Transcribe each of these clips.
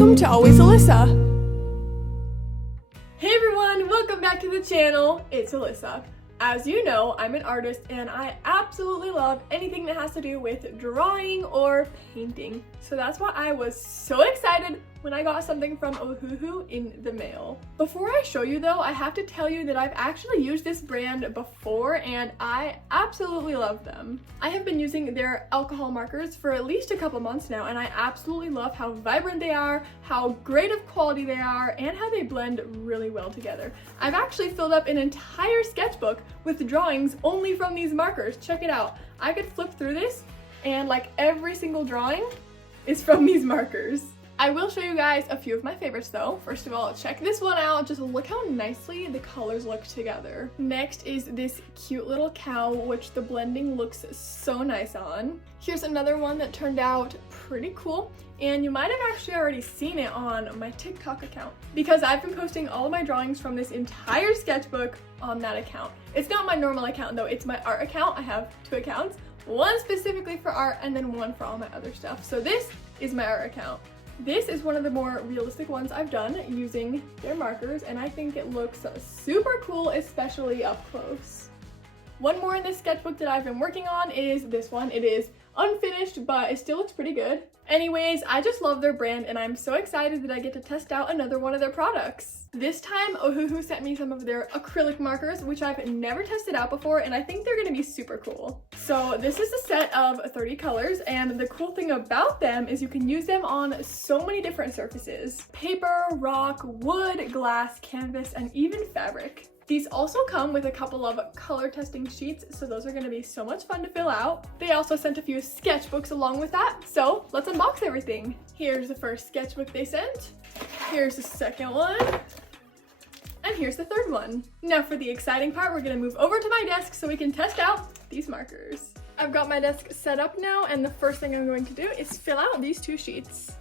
Welcome to Always Alyssa. Hey everyone, welcome back to the channel. It's Alyssa. As you know, I'm an artist and I absolutely love anything that has to do with drawing or painting. So that's why I was so excited when I got something from Ohuhu in the mail. Before I show you though, I have to tell you that I've actually used this brand before and I absolutely love them. I have been using their alcohol markers for at least a couple months now and I absolutely love how vibrant they are, how great of quality they are, and how they blend really well together. I've actually filled up an entire sketchbook with drawings only from these markers. Check it out. I could flip through this and like every single drawing is from these markers. I will show you guys a few of my favorites though. First of all, check this one out. Just look how nicely the colors look together. Next is this cute little cow, which the blending looks so nice on. Here's another one that turned out pretty cool. And you might have actually already seen it on my TikTok account because I've been posting all of my drawings from this entire sketchbook on that account. It's not my normal account though, it's my art account. I have two accounts, one specifically for art and then one for all my other stuff. So this is my art account. This is one of the more realistic ones I've done using their markers and I think it looks super cool, especially up close. One more in this sketchbook that I've been working on is this one. It is unfinished, but it still looks pretty good. Anyways, I just love their brand and I'm so excited that I get to test out another one of their products. This time, Ohuhu sent me some of their acrylic markers, which I've never tested out before and I think they're gonna be super cool. So this is a set of 30 colors and the cool thing about them is you can use them on so many different surfaces. Paper, rock, wood, glass, canvas, and even fabric. These also come with a couple of color testing sheets, so those are going to be so much fun to fill out. They also sent a few sketchbooks along with that, so let's unbox everything. Here's the first sketchbook they sent. Here's the second one. And here's the third one. Now for the exciting part, we're going to move over to my desk so we can test out these markers. I've got my desk set up now, and the first thing I'm going to do is fill out these two sheets.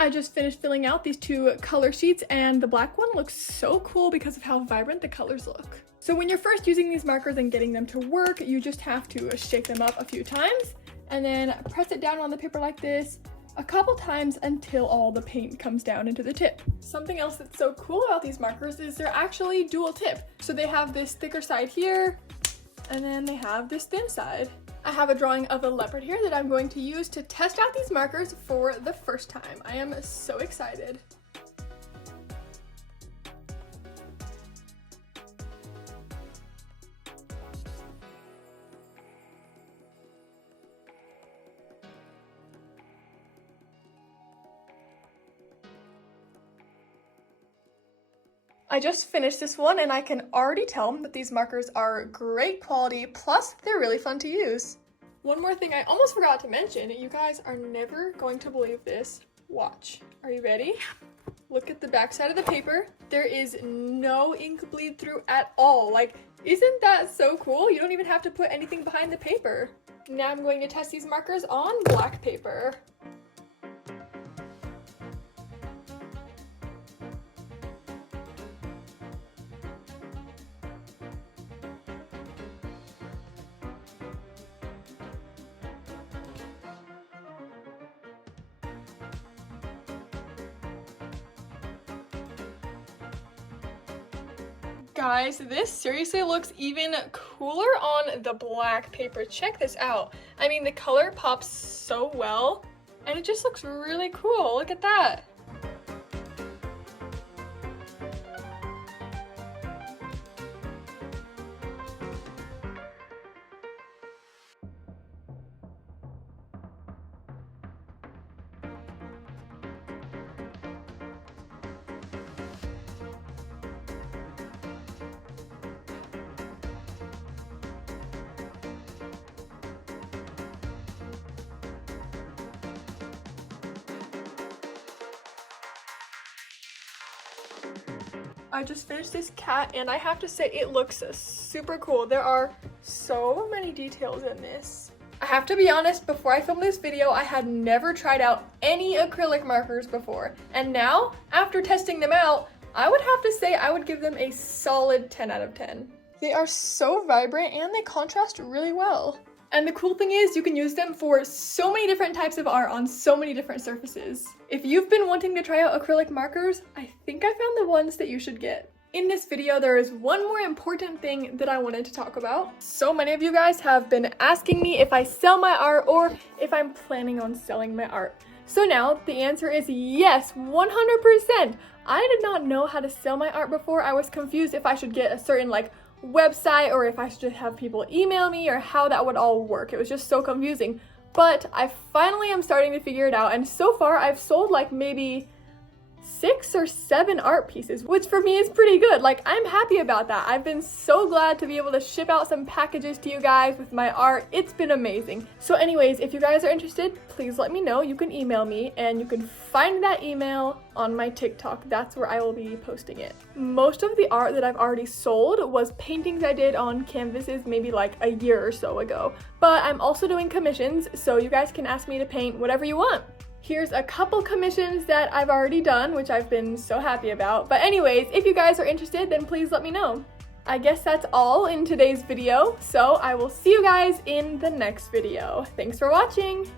I just finished filling out these two color sheets and the black one looks so cool because of how vibrant the colors look. So when you're first using these markers and getting them to work, you just have to shake them up a few times and then press it down on the paper like this a couple times until all the paint comes down into the tip. Something else that's so cool about these markers is they're actually dual tip. So they have this thicker side here and then they have this thin side. I have a drawing of a leopard here that I'm going to use to test out these markers for the first time. I am so excited. I just finished this one and I can already tell that these markers are great quality, plus they're really fun to use. One more thing I almost forgot to mention, you guys are never going to believe this. Watch. Are you ready? Look at the back side of the paper. There is no ink bleed through at all. Like, isn't that so cool? You don't even have to put anything behind the paper. Now I'm going to test these markers on black paper. Guys, this seriously looks even cooler on the black paper. Check this out. I mean, the color pops so well, and it just looks really cool. Look at that. I just finished this cat and I have to say it looks super cool. There are so many details in this. I have to be honest, before I filmed this video, I had never tried out any acrylic markers before. And now, after testing them out, I would have to say I would give them a solid 10 out of 10. They are so vibrant and they contrast really well. And the cool thing is you can use them for so many different types of art on so many different surfaces. If you've been wanting to try out acrylic markers, I think I found the ones that you should get. In this video, there is one more important thing that I wanted to talk about. So many of you guys have been asking me if I sell my art or if I'm planning on selling my art. So now the answer is yes, 100%. I did not know how to sell my art before. I was confused if I should get a certain website or if I should have people email me or how that would all work. It was just so confusing. But I finally am starting to figure it out, and so far I've sold maybe 6 or 7 art pieces, which for me is pretty good. I'm happy about that. I've been so glad to be able to ship out some packages to you guys with my art. It's been amazing. So anyways, if you guys are interested, please let me know. You can email me, and you can find that email on my TikTok. That's where I will be posting it. Most of the art that I've already sold was paintings I did on canvases maybe a year or so ago. But I'm also doing commissions, so you guys can ask me to paint whatever you want. Here's a couple commissions that I've already done, which I've been so happy about. But anyways, if you guys are interested, then please let me know. I guess that's all in today's video, so I will see you guys in the next video. Thanks for watching!